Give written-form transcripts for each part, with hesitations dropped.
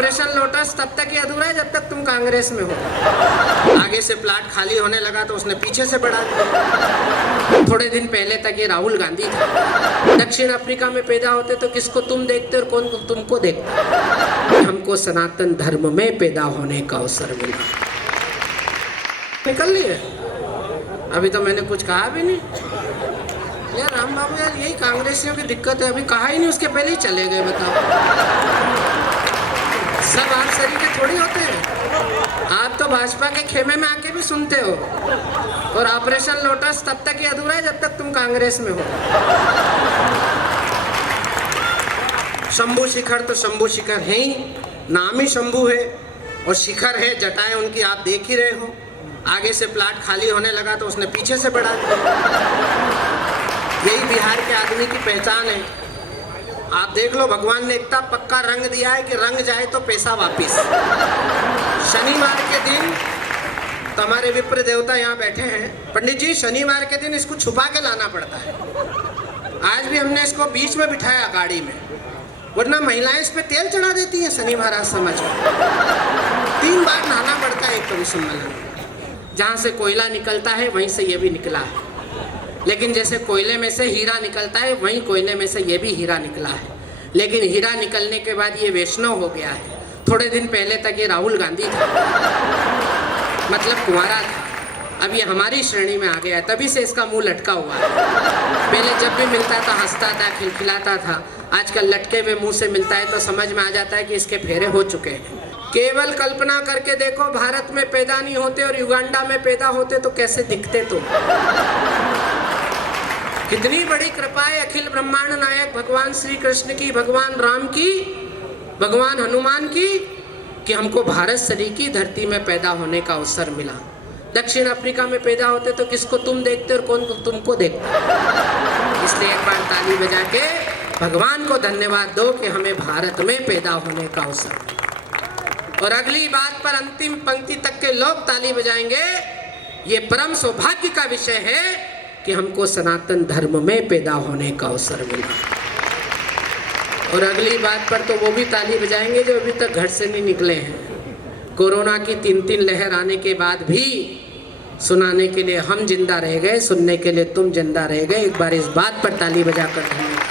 Operation lotus तब तक ही अधूरा है जब तक तुम कांग्रेस में हो। आगे से प्लाट खाली होने लगा तो उसने पीछे से बढ़ा दिया। थोड़े दिन पहले तक ये राहुल गांधी था। दक्षिण अफ्रीका में पैदा होते तो किसको तुम देखते और कौन तुमको देखता। हमको सनातन धर्म में पैदा होने का अवसर मिला। निकल लिए अभी तो मैंने कुछ कहा भी नहीं यार। राम बाबू यार यही कांग्रेसियों की दिक्कत है, अभी कहा ही नहीं उसके पहले ही चले गए। बताओ सब आप सरीके थोड़ी होते हैं। आप तो भाजपा के खेमे में आके भी सुनते हो। और ऑपरेशन लोटस तब तक ही अधूरा है जब तक तुम कांग्रेस में हो। शंभू शिखर तो शंभू शिखर है ही, नाम ही शंभू है और शिखर है, जटाएं उनकी आप देख ही रहे हो। आगे से प्लाट खाली होने लगा तो उसने पीछे से बढ़ा दिया। यही बिहार के आदमी की पहचान है। आप देख लो भगवान ने इतना पक्का रंग दिया है कि रंग जाए तो पैसा वापिस। शनिवार के दिन तो हमारे विप्र देवता यहाँ बैठे हैं। पंडित जी शनिवार के दिन इसको छुपा के लाना पड़ता है। आज भी हमने इसको बीच में बिठाया गाड़ी में, वरना महिलाएं इस पे तेल चढ़ा देती हैं शनिवार आज समझ में। 3 बार नहाना पड़ता है एक कवि सम्मेलन। जहाँ से कोयला निकलता है वहीं से ये भी निकला है, लेकिन जैसे कोयले में से हीरा निकलता है वहीं कोयले में से ये भी हीरा निकला है। लेकिन हीरा निकलने के बाद ये वैष्णव हो गया है। थोड़े दिन पहले तक ये राहुल गांधी था, मतलब कुंवारा था। अब ये हमारी श्रेणी में आ गया है, तभी से इसका मुंह लटका हुआ है। पहले जब भी मिलता था हंसता था, खिलखिलाता था। आजकल लटके हुए मुंह से मिलता है तो समझ में आ जाता है कि इसके फेरे हो चुके हैं। केवल कल्पना करके देखो, भारत में पैदा नहीं होते और युगांडा में पैदा होते तो कैसे दिखते तुम। कितनी बड़ी कृपा है अखिल ब्रह्मांड नायक भगवान श्री कृष्ण की, भगवान राम की, भगवान हनुमान की, कि हमको भारत शरीर की धरती में पैदा होने का अवसर मिला। दक्षिण अफ्रीका में पैदा होते तो किसको तुम देखते और कौन तुमको देखता। इसलिए एक बार ताली बजा के भगवान को धन्यवाद दो कि हमें भारत में पैदा होने का अवसर। और अगली बात पर अंतिम पंक्ति तक के लोग ताली बजाएंगे। ये परम सौभाग्य का विषय है कि हमको सनातन धर्म में पैदा होने का अवसर मिला। और अगली बात पर तो वो भी ताली बजाएंगे जो अभी तक घर से नहीं निकले हैं। कोरोना की 3 लहर आने के बाद भी सुनाने के लिए हम जिंदा रह गए, सुनने के लिए तुम जिंदा रह गए। एक बार इस बात पर ताली बजा कर धन्यवाद।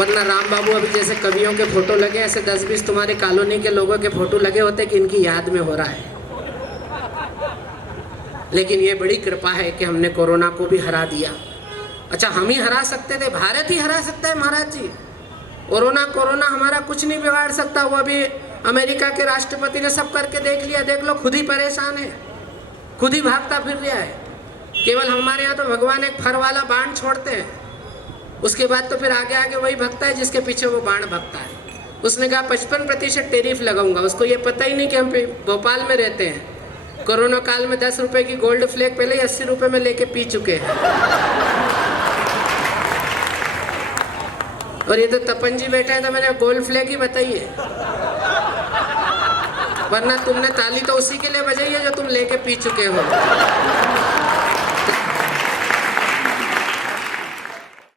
वरना राम बाबू अभी जैसे कवियों के फोटो लगे, ऐसे 10-20 तुम्हारे कॉलोनी के लोगों के फोटो लगे होते कि इनकी याद में हो रहा है। लेकिन ये बड़ी कृपा है कि हमने कोरोना को भी हरा दिया। अच्छा हम ही हरा सकते थे, भारत ही हरा सकता है महाराज जी। कोरोना हमारा कुछ नहीं बिगाड़ सकता। वो अभी अमेरिका के राष्ट्रपति ने सब करके देख लिया। देख लो खुद ही परेशान है, खुद ही भागता फिर रहा है। केवल हमारे यहाँ तो भगवान एक फर वाला बाण छोड़ते हैं, उसके बाद तो फिर आगे आगे वही भगता है जिसके पीछे वो बाण भगता है। उसने कहा 55% टैरिफ लगाऊंगा। उसको ये पता ही नहीं कि हम भोपाल में रहते हैं। कोरोना काल में 10 रुपए की गोल्ड फ्लेक पहले ही 80 रुपए में लेके पी चुके हैं। और ये तो तपन जी बैठे हैं तो मैंने गोल्ड फ्लेक ही बताई है, वरना तुमने ताली तो उसी के लिए बजाई है जो तुम लेके पी चुके हो।